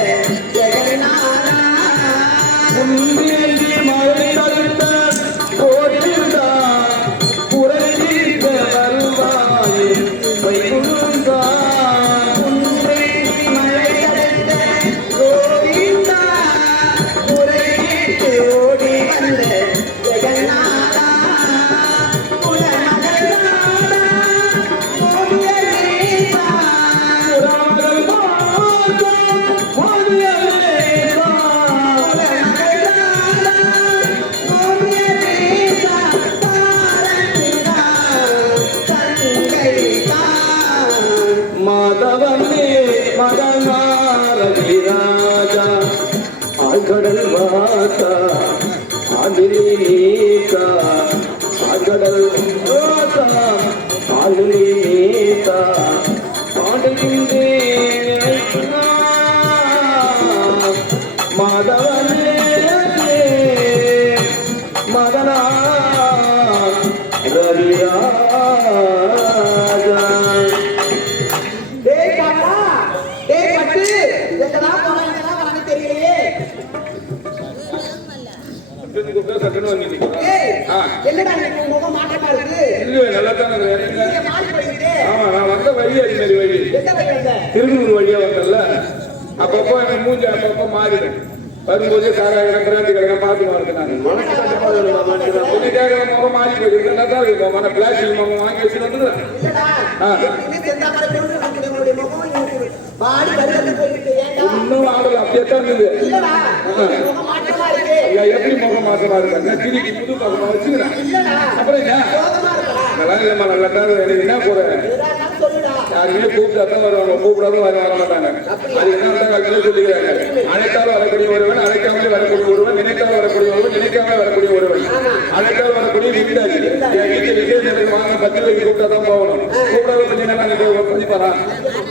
ஜெகநாதா உந்தேந்தி மழை தடுத்த கோவிந்தா புரட்சிக்க வருவாயே வைகுந்தா. உன்றேசி மழை தடுத்த கோவிந்தா உரையிட்டு ஓடி வந்த ஜெகநாதா உலமகநாதா ஓடியேசா ராமர்கள் வாசா வாதியலேசா. உலமகநாதா ஓடியேசா தாரங்கா தங்கை மாதவனே மதனா ரவிராஜா ஆழ்கடல் வாசா ஆலிலை நீசா ஆழ்கடல் வாசா ஆலிலை நீசா பாடுகின்றேன் நினைத்தான். மாதவனே மதனா ரவிராஜா. டேய் பாப்பா டேய் பட்டு எங்கடா போறாங்கடா தெரியலையே. ஏய் என்னடா உன் முகம் மாற்றமா இருக்கு. நல்லா தானே நீங்க மாறி போயிட்டே ஆமா நான் வந்த வழி அது மாதிரி வழி எந்த வழி வந்த திருநூறு வழியா வந்தல அப்பப்போ எனக்கு மூஞ்சி அப்பப்போ மாறிடும். வரும்போது காரா கிடக்கிறாண்டி கிடக்க பார்த்து மாறுது நான் முகம் மாறி போயிருக்கு. நல்லா தான் இருக்கு மன பிளாஸ்டிக் முகம் வாங்கி வச்சுட்டு வந்துடுறேன். இல்லடா இது செந்தாமரை பொண்ணு உங்களுடைய முகம் எனக்கு பாடி கருகத்து போயிட்டு ஏன்டா இன்னும் ஆடல அப்படியே தான் இருந்தது. இல்லடா முகம் மாற்றமா இருக்கு. ஐயா எப்படி முகம் மாற்றமா இருக்காங்க திருப்பி புது பக்கமா வச்சுக்கிறேன். இல்லடா அப்புறம் என்ன சோகமா இருக்கா. நல்லா இல்லைம்மா நல்லா தான் எனக்கு என்ன போறேன் ஏதாவது சொல்லுடா. யாருமே கூப்பிட்டா தான் வருவாங்க கூப்பிடாத வர மாட்டாங்க. அது என்ன சொல்லிக்கிறாங்க அழைத்தால் வரக்கூடிய ஒருவன் அழைக்காமலே வரக்கூடிய ஒருவன் நினைத்தால் வரக்கூடிய ஒருவன் நினைக்காமலே வரக்கூடிய ஒருவன் அழைத்தால் வரக்கூடிய விருந்தாளி. என் வீட்டு விசேஷத்துக்கு வாங்க 10 ரூபாய்க்கு கூப்பிட்டா தான் போகணும். கூப்பிடாத கொஞ்சம் மதிப்பாரா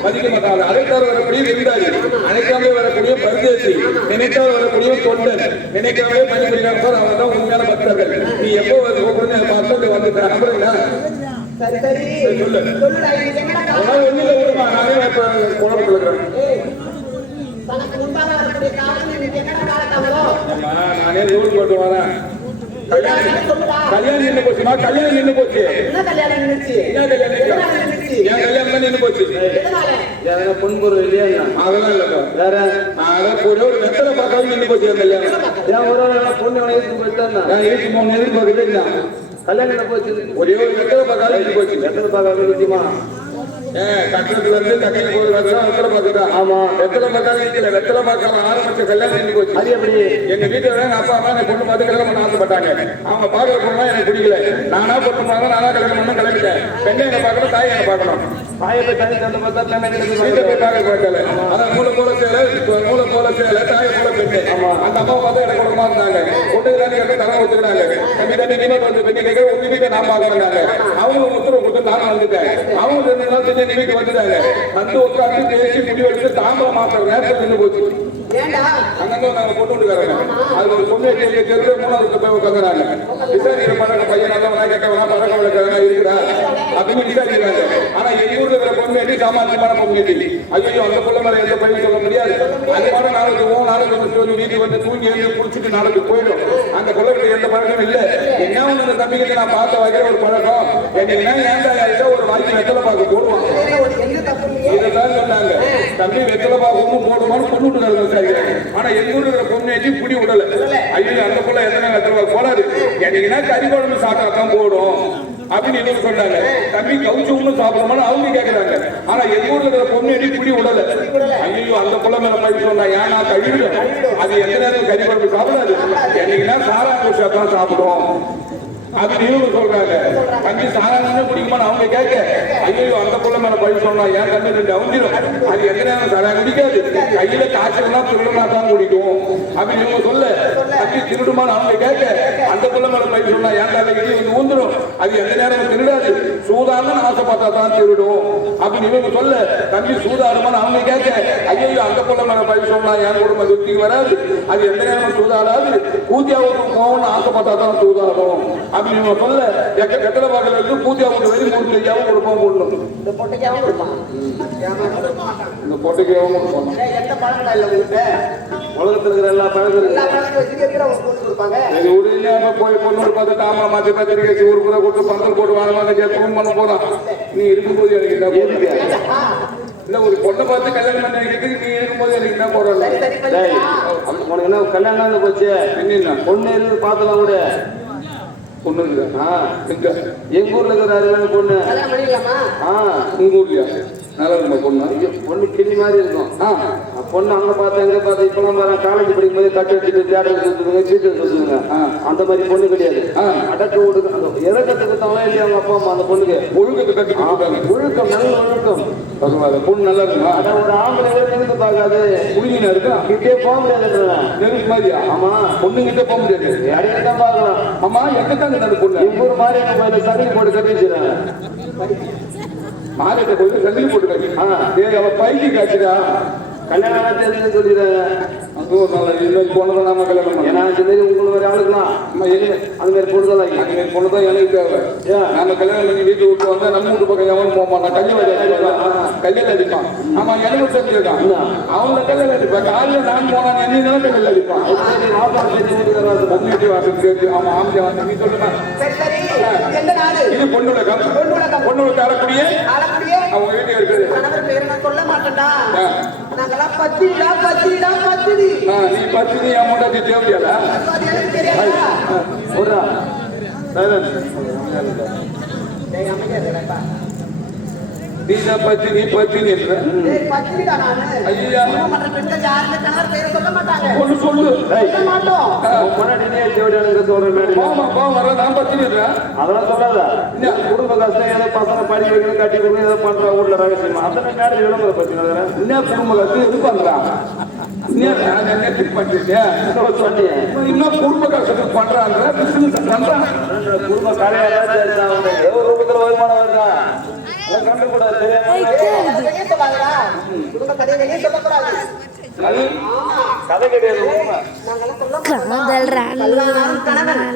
மதிக்க மாட்டாங்க. அழைத்தால் வரக்கூடிய விருந்தாளி அழைக்காமலே வரக்கூடிய பரதேசி நினைத்தால் வரக்கூடிய தொண்டன் நினைக்காமலே பணிபுரிகிறார் சார். அவங்க தான் உண்மையான பக்தர்கள். நீ எப்போ பக்தர்கள் வந்துட்ட அப்புறம் என்ன சரி சரி சொல்லு. சொல்லுடா, இது என்னடா காரணம்? அதாவது ஒண்ணுல விடுமா, நானே இப்ப குழம்பு கொடுக்குறேன். தனக்கு முன்பாக வரக்கூடிய காரணம் இன்னைக்கு என்னடா காரணம்? நானே ரூல் போட்டு வரேன். கல்யாணம் நின்று போச்சுமா? கல்யாணம் நின்று போச்சு. என்ன கல்யாணம் நின்னுச்சு? என்ன கல்யாணம் நின்னுச்சு? என் கல்யாணம் தான் நின்று போச்சு. எதனால? பொன்பொருள் இல்லையா? அதெல்லாம் இல்லப்பா. வேற நான் ஒரே ஒரு வெத்தலை பார்க்காம நின்று போச்சு என் கல்யாணம். என் ஒரு பொண்ணு வயசுக்கு போயிட்டு நான் இருக்கு மூணு எதிர்பார்க்கவே இல்லை. கல்யாணம் போச்சு. ஒரே ஒரு வெத்தலை பார்க்காம நின்று போச்சு. எத்தனை பார்க்க நிச்சயமா? கட்டணத்துல இருந்து தக்கையில் போது வெத்தலை பார்த்துட்டா. ஆமா. வெத்தலை பார்த்தாலும் இருக்கல. வெத்தலை பார்க்காம ஆரம்பிச்ச கல்யாணம் நின்று போச்சு. அது எப்படி? எங்க வீட்டுல எங்க அப்பா அம்மா எனக்கு பொண்ணு பார்த்து கல்யாணம் பண்ண ஆசைப்பட்டாங்க. அவங்க பாக்குற பொண்ணு எனக்கு பிடிக்கல. நானா பொண்ணு பார்க்க நானா கல்யாணம் பண்ண கிளம்பிட்டேன். பெண்ணை எங்க பார்க்கணும், தாய் எங்க பார்க்கணும். தாயை போய் தனி தந்து பார்த்தா வீட்டை போய் பார்க்க பார்க்கல. அதான் மூளை போல சேலை, மூளை போல சேலை, தாயை போல பெண்ணு. அந்த அம்மா பார்த்தா எனக்கு குடும்பமா இருந்தாங்க. பொண்ணு கேட்டு தரம் வச்சுக்கிறாங்க. தம்பி தம்பி நீங்க வந்து பெண்ணு கேட்க உங்க வீட்டை நான் பார்க்க வந்தாங்க. அவங்க உத்தரவு கொடுத்து நானும் வந்துட்டேன். அவங்க ரெண்டு நாள் செஞ்சு வீட்டுக்கு வந்துட்டாங்க. வந்து உட்காந்து பேசி முடிவெடுத்து தாம்பரம் மாத்திர நேரத்தில் நின்று போச்சு. ஏண்டா? அங்கங்க நாங்க பொண்ணு விட்டுக்காரங்க. அது ஒரு பொண்ணு தெருவு மூணாவது போய் உட்காந்துறாங்க. விசாரிக்கிற பழக்க பையன் நல்லா கேட்கவனா பழக்க வழக்கவனா இருக்கிறா அப்படின்னு விசாரிக்கிறாங்க. ஆனா எங்க ஊர்ல இருக்கிற பொண்ணு சாமானியமான பொண்ணு. ஐயோ அந்த பொண்ணு மேல எந்த பையன் சொல்ல முடியாது. அது மாதிரி நாளைக்கு சொல்லி வீட்டுக்கு வந்து தூங்கி எழுந்து குளிச்சுட்டு நாளைக்கு போயிடும். அந்த கொள்ளைக்கு எந்த பழக்கமும் இல்லை. என்ன ஒண்ணு தம்பிக்கிட்ட நான் பார்த்த வைக்கிற ஒரு பழக்கம் என்னன்னா ஏன்டா ஒரு வாங்கி வெத்தலை பார்க்க போடுவான். எந்த தப்பு இல்லையே. இதெல்லாம் சொன்னாங்க. தம்பி வெத்தலை பார்க்கணும் போடுவான்னு பொண்ணு விட்டு ஆனா எங்க ஊர்ல இருக்கிற பொண்ணு புடி விடல. ஐயோ அந்த பொண்ணு எத்தனை வெத்தலை போடாது. என்னைக்குன்னா கறி குழம்பு சாப்பிட்டாதான் போடும் அப்படின்னு எதுவும் சொன்னாங்க. தம்பி கவுச்சு ஒண்ணு சாப்பிடணும்னு அவங்க கேட்கிறாங்க. ஆனா எங்க ஊர்ல இருக்கிற பொண்ணு புடி விடல. ஐயோ அந்த பொண்ணு மேல போய் சொன்னா ஏன்னா கழிவிடும். அது எந்த நேரம் கறி குழம்பு சாப்பிடாது. என்னைக்குன்னா சாரா தான் சாப்பிடும் அப்படின்னு இவங்க சொல்றாங்க. தம்பி சாராயமே குடிக்குமான்னு அவங்க கேட்க ஐயோ அந்த பொண்ணு மேல போய் சொன்னா ஏன் கண்ணு ரெண்டு அவுஞ்சிடும். அது எந்த நேரம் சாராயம் குடிக்காது. கையில காய்ச்சல்னா திருடுமா தான் குடிக்கும் அப்படின்னு இவங்க சொல்ல தம்பி திருடுமான்னு அவங்க கேட்க அந்த பொண்ணு மேல போய் சொன்னா ஏன் தலை கட்டி வந்து ஊந்துடும். அது எந்த நேரம் திருடாது. சூதாடுன்னு ஆசைப்பட்டா தான் திருடும் அப்படின்னு இவங்க சொல்ல தம்பி சூதாடுமான்னு அவங்க கேட்க ஐயோ அந்த பொண்ணு மேல போய் சொன்னா என் குடும்பம் சுத்தி வராது. அது எந்த நேரம் சூதாடாது. கூத்தியாவுக்கு போகணும்னு ஆசைப்பட்டா தான் சூதாடும் அப்படின்னு சொல்ல வெத்தலை பாக்கல இருந்து பூஜாவுக்கு வெளி மூணு கையாவும் கொடுப்போம் போடணும். இந்த பொட்டைக்காவும் கொடுப்பான். இந்த பொட்டைக்காவும் கொடுப்போம். எந்த பழங்களா இல்ல உங்களுக்கு? உலகத்துல இருக்கிற எல்லா பழங்களும் எல்லா பழங்களும் வச்சுக்கிறீங்க அவங்க போட்டு கொடுப்பாங்க. எங்க ஊர்ல போய் பொண்ணு பார்த்து தாமரை மாத்தி பத்திரிக்கை ஒரு கூட கொடுத்து பந்தல் போட்டு வாங்க ஃபோன் பண்ண போறான். நீ இருக்கும்போது எனக்கு என்ன போடுறியா இல்ல ஒரு பொண்ணை பார்த்து கல்யாணம் பண்ணி வைக்கிறதுக்கு நீ இருக்கும்போது எனக்கு என்ன போடுறல. உனக்கு என்ன கல்யாணம் போச்சு? என்ன பொண்ணு இருந்து பார்த்தலாம் கூட பொண்ணு எங்க ஊர்ல இருக்கிற பொண்ணு உங்க ஊர்லயா நல்லா இருக்குமா பொண்ணு? பொண்ணு கிளி மாதிரி இருக்கும். பொண்ணு அங்க பார்த்தா எங்க பார்த்தா இப்பெல்லாம் பாரு காலேஜ் படிக்கும் போது கட்டு வச்சுட்டு தேடல் சுத்துதுங்க சீட்டு சுத்துதுங்க. அந்த மாதிரி பொண்ணு கிடையாது. அடக்க ஒடுக்க அந்த இறக்கத்தை கொடுத்தாங்களா இல்லையா அவங்க அப்பா அம்மா அந்த பொண்ணுக்கு ஒழுக்கத்தை கட்டி கொடுத்தாங்க. ஒழுக்கம் நல்ல ஒழுக்கம். பொண்ணு நல்லா இருக்குமா? அட ஒரு ஆம்பளை நெருங்க பார்க்காது குடிநீர் இருக்கா கிட்டே போக முடியாது. நெருங்கு மாதிரியா? ஆமா பொண்ணு கிட்ட போக முடியாது. இடையில தான் பார்க்கலாம். ஆமா எங்கதான் அந்த பொண்ணு எங்க ஊர் மாதிரி என்ன கோயில சகலி போட்டு கட்டி வச்சுறாங்க. மாதத்தை கொஞ்சம் சங்கிலி போட்டு கட்டி அவ பைக்கு காய்ச்சிடா கல்யாணம் தெரிஞ்சு சொல்லிடுறாங்க. அதுவும் நல்ல இன்னொரு பொண்ணு நாம கல்யாணம் பண்ணோம். ஏன்னா சரி உங்களுக்கு மாதிரி ஆளுக்கலாம் அது மாதிரி பொண்ணுதான் அந்த மாதிரி பொண்ணு தான் எனக்கு தேவை. நாம கல்யாணம் பண்ணி வீட்டு விட்டு வந்தா நம்ம வீட்டு பக்கம் எவனும் போக மாட்டான். கல்யாணம் அடிப்பான். ஆமா எனக்கு தெரிஞ்சுட்டான். அவங்க கல்யாணம் அடிப்பான். காலையில் நான் போனான் என்ன கல்யாணம் அடிப்பான். ஆமா ஆமா நீ சொல்லுமா இது பொண்ணுலகம். பொண்ணுல தரக்கூடிய அவங்க வீட்டுல இருக்குது. சொல்ல மாட்டேன்டா நாங்கெல்லாம் பத்திடா பத்திடா பத்திடி. நீ பத்தினி அமௌண்ட் தேவையா? எனக்கு தெரியாதா? ஒரு நீ பத்தினி பத்தினி பத்திடா நானு. ஐயா மற்ற பெண்கள் யாருமே கணவர் பேரை சொல்ல மாட்டாங்க. ஒண்ணு சொல்லு. சொல்ல மாட்டோம். போமா போமா நான் பத்தினி அதெல்லாம் சொல்லாத. குடும்ப கஷ்டம் ஏதோ பசங்க படிக்க வைக்கணும் கட்டி கொடுக்கணும் ஏதோ பண்ற ஊர்ல ரகசியமா அதெல்லாம் நேரத்தில் விளம்பரம் பத்தி என்ன குடும்ப கஷ்டம் இது பண்றான். இன்னும் குடும்ப கஷ்டத்துக்கு பண்றாங்க. குடும்ப கலையா ரூபத்துல வருமானம் வருதா கண்டுக்கூடாது. குடும்ப கதையை சொல்லக்கூடாது. கதை கிடையாது உண்மை. கல்யாணம் கணவன்